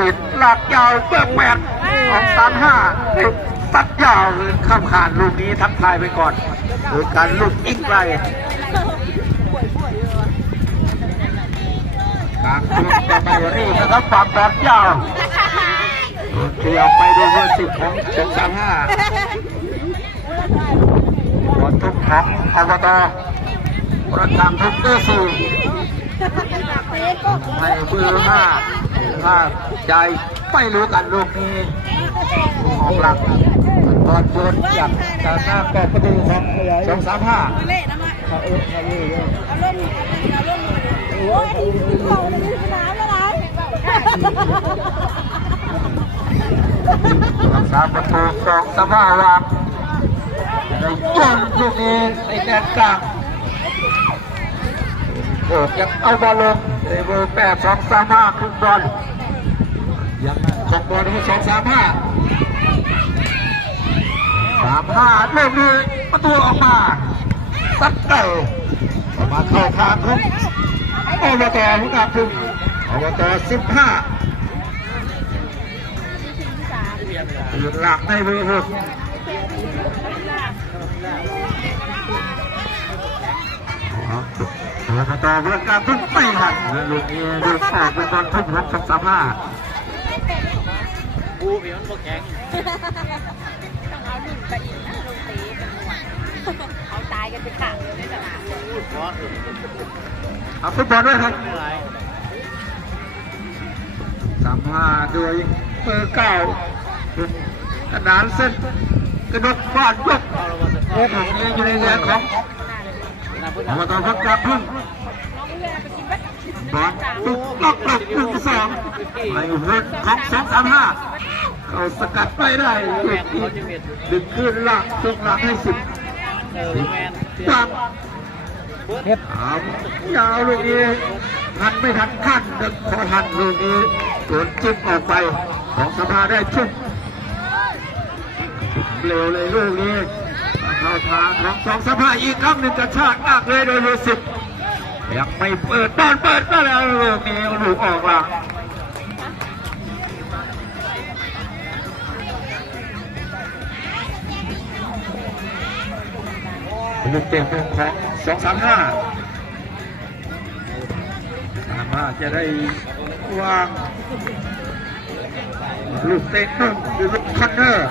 ก็ปิดลากยาวเบื้องแปดสองสามห้าตัดยาวเลยข้ามขานลูกนี้ทักทายไปก่อนโดยการลุดอีกไกลกลางทุกจะไม่รีบนะครับฝั่งแบบยาวเที่ยวไปดูเบอร์สิบของสองสามห้าบอลทุกของอบตประจำทุกเบอร์สี่ ให้เบอร์ห้าห้าใจไม่รู้กันลูกนี้ออกหลังตอนโยนจากจากหน้ากรอบประตูของสองสามห้าเละนะมาเอาล่มเอาล่มโอ้ยเขาในสามประตูสองสามห้าวางในโยนลูกนี้ในแดนกลาง โอ้ยังเอาบอลลงเบอร์แปดสองสามห้าขึ้นบอลยังของบอลที่สองสามห้าสามห้าเริ่มเลยประตูออกมาซัดเตะออกมาเข้าทางของอบตหุกาพึ่งอบตสิบห้ายืนหลักในเบอร์หก อบตเพื่อการพึ่งไม่หันลูกนี้ดูสอบเป็นบอลทุ่มหกสองสามห้ากูเพียงมันบ่แข็งต้องเอาหนึ่งไปอีกนะลงตีกันหมดเอาตายกันไปขังเลยในสนามเพราะเอาฟุตบอลด้วยครับไม่ไรสามห้าโดยเบอร์เก้าเป็นกระดานเส้นกระดกฟาดยกเอาละวันจะโอ้โหนี่อยู่ในแดนของ น้ำพุ่นอบตพักกลางพึ่งน้องเรือไปกินวัดบอลตุกล็อกหลักหนึ่งสองไอ้เวทของสองสามห้าเขาสกัดไม่ได้ดึงขึ้นหลังตรงหลังให้สิบเออแมนปัดถามยาวลูกนี้ทันไม่ทันขั้นดึงพอทันลูกนี้โดนจิ้มออกไปของสภาได้ชุ่มเร็วเลยลูกนี้ เข้าทางของสองสภาอีกครั้งหนึ่งกระชากมากเลยโดยรู้สึกยังไม่เปิดตอนเปิดมาแล้วลูกนี้ลูกออกหลังลูกเตะมุมของสองสามห้าสามห้าจะได้วางลูกเตะนุ่มหรือลูกคอนเนอร์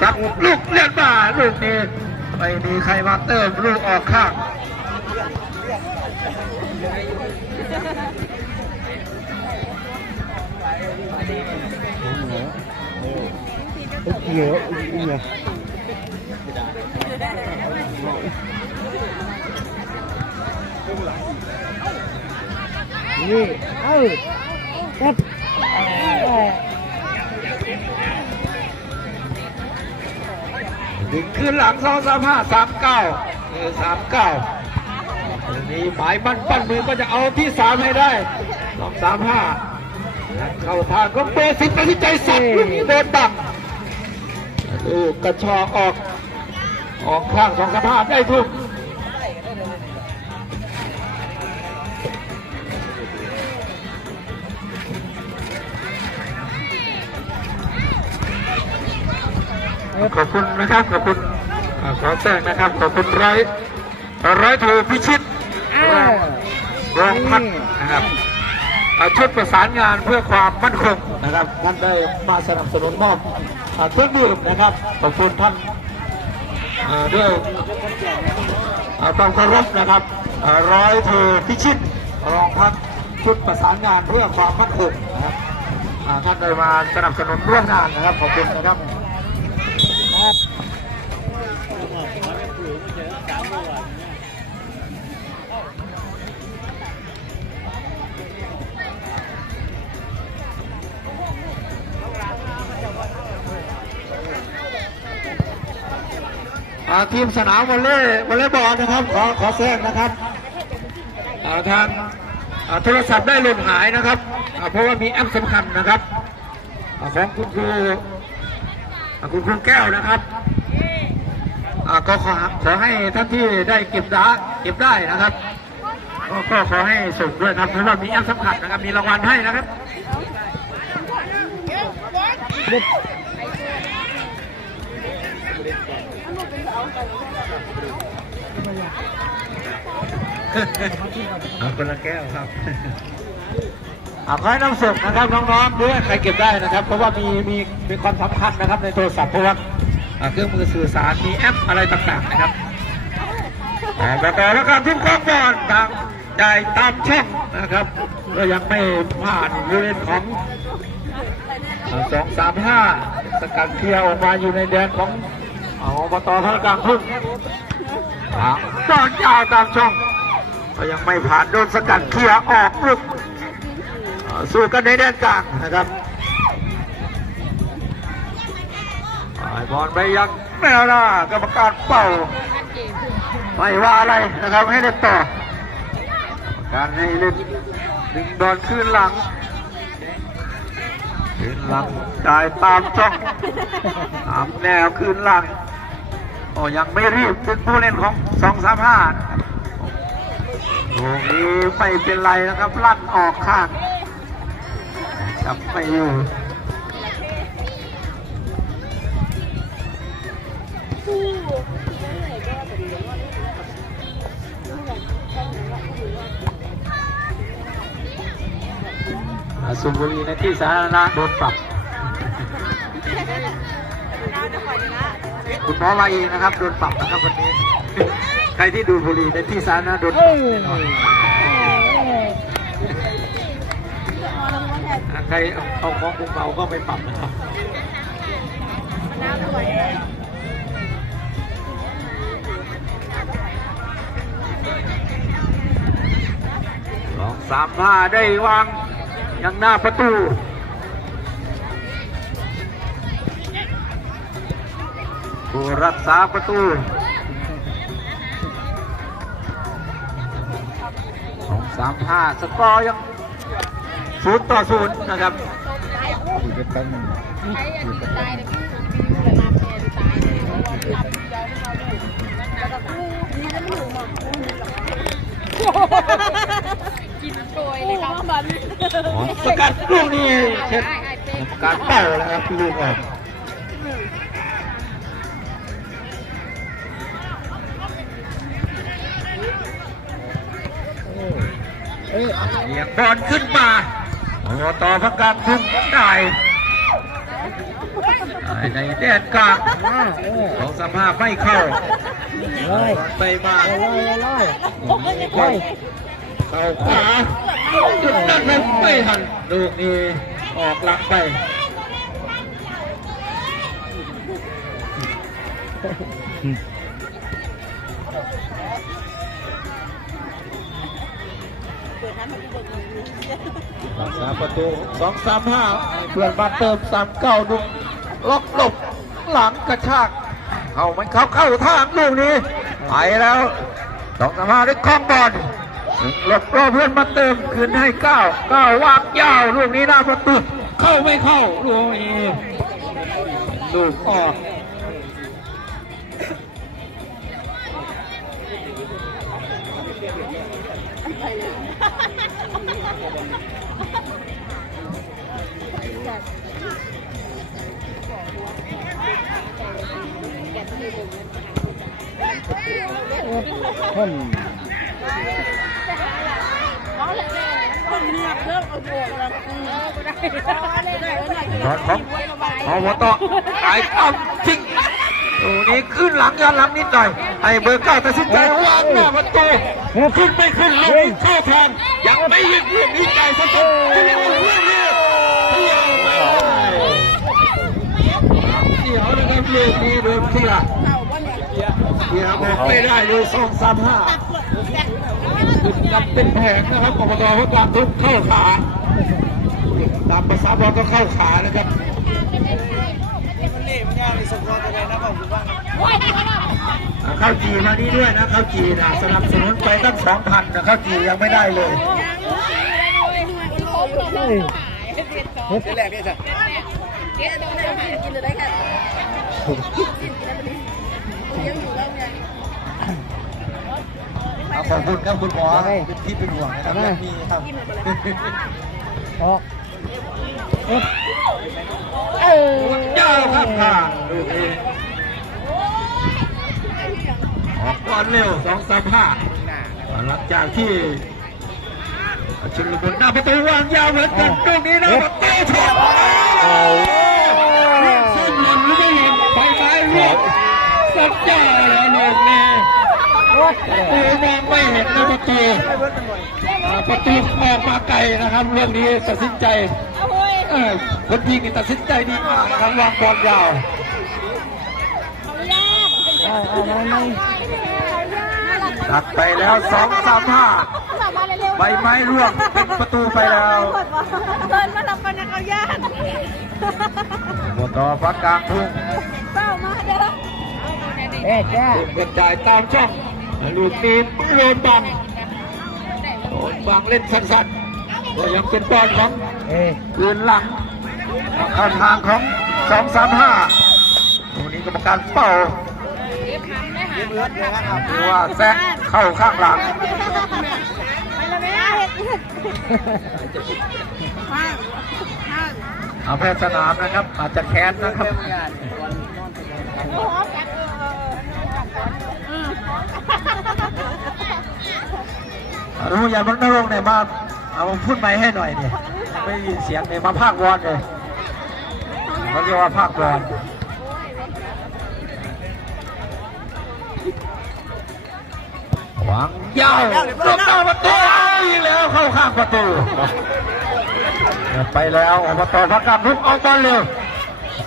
จับลูกเลียนมาลูกนี้ ไม่มีใครมาเติมลูกออกข้างเหลืออีกเหรอนี่ เอ้าครับ ดึงขึ้นหลังสองสามห้าสามเก้าเออสามเก้ามีหมายมั่นปั้นมือก็จะเอาที่สามให้ได้สองสามห้าเข้าทางก็เบอร์สิบตัดสินใจสัตว์ลูกนี้โดนดักลูกกระชอกออกออกข้างสองสามห้าได้ทุกขอบคุณนะครับขอบคุณ อ่าขอแจ้งนะครับขอบคุณร้อยร้อยโทพิชิตรองพันนะครับอ่าชุดประสานงานเพื่อความมั่นคงนะครับท่านได้มาสนับสนุนมอบอ่าเครื่องดื่มนะครับขอบคุณท่านอ่าด้วยอ่าความเคารพนะครับอ่าร้อยโทพิชิตรองพันชุดประสานงานเพื่อความมั่นคงนะครับอ่าท่านได้มาสนับสนุนร่วมงานนะครับขอบคุณนะครับ ทีมสนามวอลเล่วอลเลย์บอลนะครับ ขอขอแทรกนะครับอ่าทางโทรศัพท์ได้หล่นหายนะครับ เพราะว่ามีแอปสำคัญนะครับอของคุณครูคุณครูแก้วนะครับก็ขอขอให้ท่านที่ได้เก็บดาเก็บได้นะครับก็ก็ขอให้ส่งด้วยครับเพราะว่ามีแอปสำคัญนะครับมีรางวัลให้นะครับ เอาคนละแก้วครับเอาให้น้ำส่งนะครับน้องๆด้วยใครเก็บได้นะครับ เพราะว่ามีมีมีความสำคัญนะครับในโทรศัพท์เพราะว่าเครื่องมือสื่อสารมีแอปอะไรต่างๆนะครับอ่แล้วก็แล้วการทุ่มความบอลทางจ่ายตามช่องนะครับก็ยังไม่ผ่านผู้เล่นของสองสามห้าสกัดเคลียออกมาอยู่ในแดนของ อบตท่ากลางทุ่งตอนยาวตามช่องก็ยังไม่ผ่านโดนสกัดเคลียร์ออกลูกเอ่อสู้กันในแดนกลางนะครับไอ้บอลไปยังแนวหน้ากรรมการเป่าไม่ว่าอะไรนะครับให้เล่นต่อกรรมการให้เล่นดึงบอลขึ้นหลังขึ้นหลังจ่ายตามช่องตามแนวขึ้นหลัง โอ้ยังไม่รีบเป็นผู้เล่นของสองสามห้าลูกนี้ไม่เป็นไรนะครับลั่นออกข้างจับไปอยู่อาสุบุรีในที่สาธารณะโดนปรับ คุณหมอมาเองนะครับโดนปรับนะครับวันนี้ ใครที่ดูดบุหรี่ในที่สาธารณะโดนปเอ้รับยอ่าใครเอาของคุมเบาก็ไม่ปรับนะครับสองสามห้าได้วางยังหน้าประตู รักษาประตูสองสามห้าสกอร์ยังศูนย์ต่อศูนย์นะครับอยู่กันตั้งไอ้อันนี้ตายเลยพี่ดูเลยน้ำแม่ดูตายเลยแล้วก็กูนี่แล้วไม่หนูมากินโชยเลยครับมันสกัดลูกนี้เช็ดการเป่าแล้วครับลูกออก เอ้ยเรียกบอลขึ้นมาโอ้ต่อพักการพุ่งได้ในแดนกลางมาเอ้ยสองสามห้าไม่เข้าไปมาร้อยร้อยเข้าขวาจุดนั้นไม่ทันลูนี้ออกหลังไปรัก ษามประตูสองสามห้าเพื่อนบ้านเติมสามเก้าดุล็อกหลบหลังกระชากเข้ามันเข้าเข้าทางลูกนี้ไปแล้วสองสามห้าได้คล้องบอลหลบรอเพื่อนมาเติมคืนให้เก้าเก้าวางยาวลูกนี้หน้าประตูเข้าไม่เข้าลูกนี้ลูกออก ด้บอลของอบตสายต่ำจริงลูกนี้ขึ้นหลังย้อนหลังนิดหน่อยให้เบอร์เก้าตัดสินใจวางหน้าประตูขึ้นไม่ขึ้นลูกนี้เข้าแทนยังไม่ยิงลูกนี้ใจสะท้อนเที่ยวลูกนี้เที่ยวไม่ได้เที่ยวนะครับลูกนี้โดนเที่ยว เที่ยวบอกไม่ได้เลยสองสามห้าขึ้นนำเป็นแผงนะครับอบตเขากลางทุกเข้าขาตามภาษาบอลก็เข้าขานะครับมันเล่มันยากเลยสมควรจะไปนะบอกคุณว่าอ่าข้าวจีมานี้ด้วยนะข้าวจีนะสนับสนุนไปตั้งสองพันนะข้าวจียังไม่ได้เลยเอ้ยเฮ็ดแรกเนี่ยจ้ะกินเลยได้ค่ะ ขอบคุณครับคุณหมอที่เป็นห่วงนะครับและมีครับออกเอ็ดเอ้ยาวครับค่ะลูกนี้ออกก่อนเร็วสองสามห้าหลังจากที่ชุลมุนหน้าประตูวางยาวเหมือนกันลูกนี้หน้าประตูชนซึ่งหล่นหรือไม่หล่นไปไม้ร่วงสัญญาแล้วลูกนี้ประตูมอง ตูอ่าประตูออกมาไกลนะครับ เรื่องนี้ตัดสินใจเอาเฮ้ยเออคนยิงนี่ตัดสินใจดีมากนะครับวางบอลยาวเขายากเอาเอามาไหมตัดไปแล้วสองสามห้ากลับมาเร็วๆใบไม้ร่วงเป็นประตูไปแล้วเดินมาทำกันนะเขายากบอลต่อพักกลางทุ่งเป้ามาเด้อเอ๊ะจ้าเล่นกระจายตามช่องลูกนี้โดนบัง โดนบังเล่นสั้นๆก็ยังเป็นบอลของเอ๊ะคืนหลังเข้าทางของสองสามห้าตรงนี้กรรมการเป่าเรียบทำได้หาเลือดเลยนะครับหรือว่าแซะเข้าข้างหลังไปแล้วแม่เห็ดห้างห้างเอาแพทย์สนามนะครับ อาจจะแค้นนะครับ เอออนุญามันนรงเนี่ยมาเอาพูดไม้ให้หน่อยเนี่ยไม่ได้ยินเสียงเนี่ยมาภาควอนเลยเขาเรียกว่าภาควอนหวังยาวลบหน้าประตูอีกแล้วเข้าข้างประตู ไปแล้วอบตพักกำทุกเอาบอลเร็ว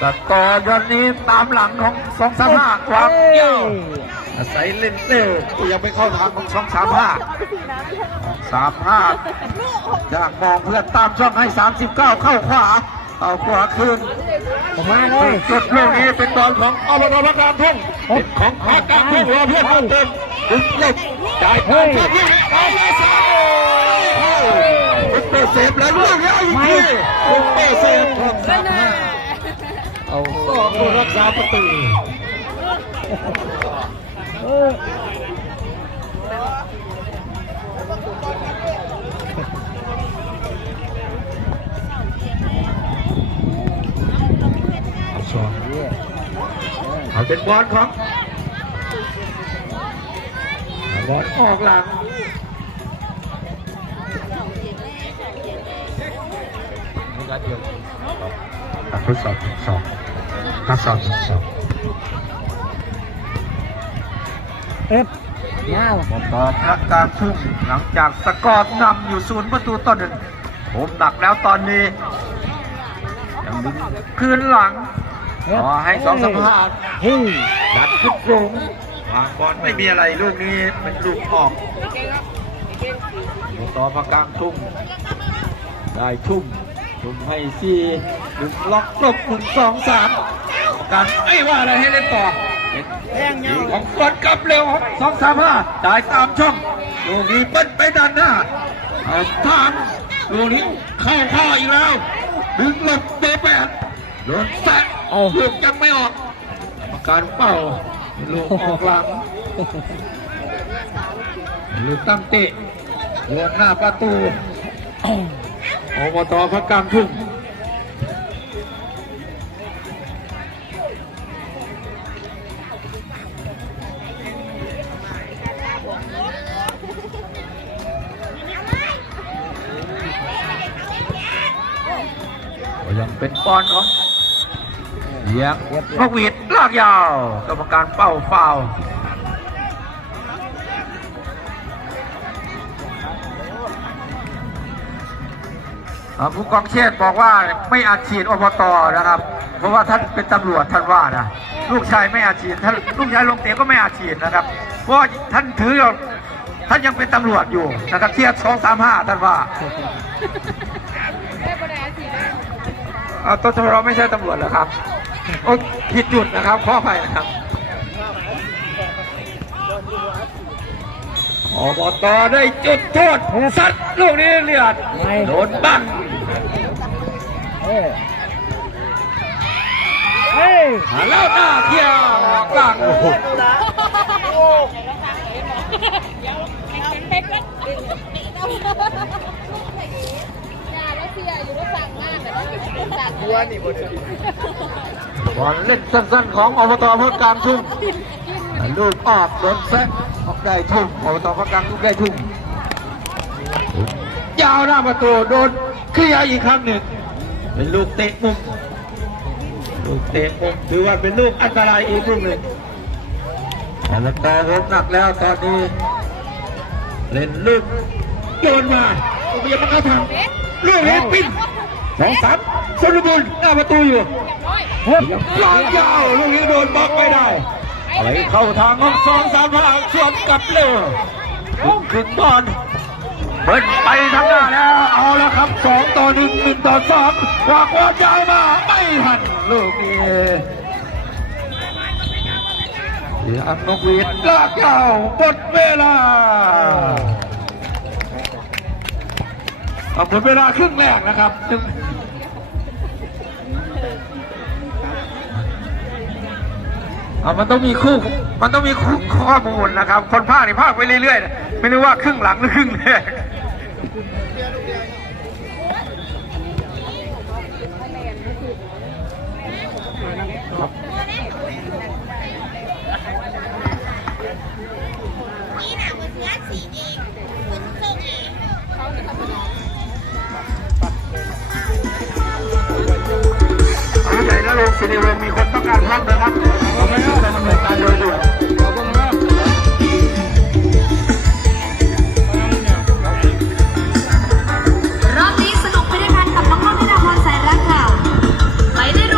สกอร์ยอนนี้ตามหลังของสองสามห้าหวังยาว อาศัยเล่นเร็วยังไม่เข้าทางของสองสามห้าสามห้าจากมองเพื่อนตามช่องให้39เข้าขวาเอาขวาคืนออกมาเลยจุดลูกนี้เป็นบอลของอบตพักการทุ่งเป็นของพักการทุ่งรอเพื่อนมาเติมดึงเล่นจ่ายผ่านช่องนี้เอาเลยสามอุปเปอร์เซฟแล้วลูกนี้อีกทีอุปเปอร์เซฟของสามห้าเอาก็ผู้รักษาประตูเออ สองเอาเป็นบอลของบอลออกหลังทดสอบทดสอบทดสอบทดสอบ เอ๊ะยาวต่อพระการทุ่งหลังจากสกอร์นำอยู่ศูนย์ประตูต่อหนึ่งผมหนักแล้วตอนนี้ยังดึงคืนหลังขอให้สองสามห้าเฮ้ยดัดขึ้นกรงวางบอลไม่มีอะไรลูกนี้เป็นลูกออกต่อพระกลางทุ่งได้ทุ่มทุ่มให้สี่ดึงล็อกลบหนึ่งสองสามการไม่ว่าอะไรให้เล่นต่อแย่งเงา ของกดกลับเร็วสองสามห้าจ่ายตามช่องลูกนี้เบิ้ลไปด้านหน้าเอาทางลูกนี้เข้าข้ออีกแล้วดึงหลบเบอร์แปดโดนแซะลูกยังไม่ออกกรรมการเป้าลูกออกหลังลูกตั้งเตะลวนหน้าประตูอบตพักกลางทุ่ง เป็นบอลของเยียงนกหวีดลากยาวกรรมการเป้าฟาวล์อ่าผู้กองเชษฐ์บอกว่าไม่อาจฉีดอบตนะครับ เพราะว่าท่านเป็นตำรวจท่านว่านะลูกชายไม่อาจฉีดท่านลูกชายลงเตะก็ไม่อาจฉีดนะครับ เพราะว่าท่านถืออยู่ท่านยังเป็นตำรวจอยู่นะครับเทียบสองสามห้าท่านว่า อ่าตัวเราไม่ใช่ตำรวจเหรอครับโอ้ผิดจุดนะครับขออภัยนะครับอบตได้จุดโทษสัตว์ลูกนี้เลือดโดนบังเฮ้ยหาแล้วหน้าเที่ยวกลางโอ้โหเดี๋ยวเพ็ก สียร์อยู่ว่าสั่งมากแต่ต้องสั่งกลัวนี่บ่ได้บอลเล่นสั้นๆของอบตพื่อกลางทุ่งลูกออกโดนแซะออกได้ทุ่งอบตพื่อกลางลูกได้ทุ่งยาวหน้าประตูโดนเคลียร์อีกครั้งหนึ่งเป็นลูกเตะมุมลูกเตะมุมถือว่าเป็นลูกอันตรายอีกลูกหนึ่งแล้วต่อผมหนักแล้วตอนนี้ เล่นลูกโยนมาโอ้ยยังมันเข้าทาง ลูกเล็กปิ้นสองสามสมบูรณ์หน้าประตูอยู่เฮ้ยลอยยาวลูกนี้โดนบล็อกไม่ได้ไหลเข้าทางของสองสามพลังสวนกลับเร็วขึ้นบอลเบิ้ลไปทางหน้าแล้วเอาแล้วครับสองต่อหนึ่งหนึ่งต่อสองวางบอลยาวมาไม่ทันลูกนี้เสียอังนกหวีดลากยาวหมดเวลา เอาหมดเวลาครึ่งแรกนะครับหนึ่งอะมันต้องมีคู่ มันต้องมีคู่ข้อมูลนะครับ คนภาคนี่ภาคไปเรื่อยๆ ไม่รู้ว่าครึ่งหลังหรือครึ่งแรก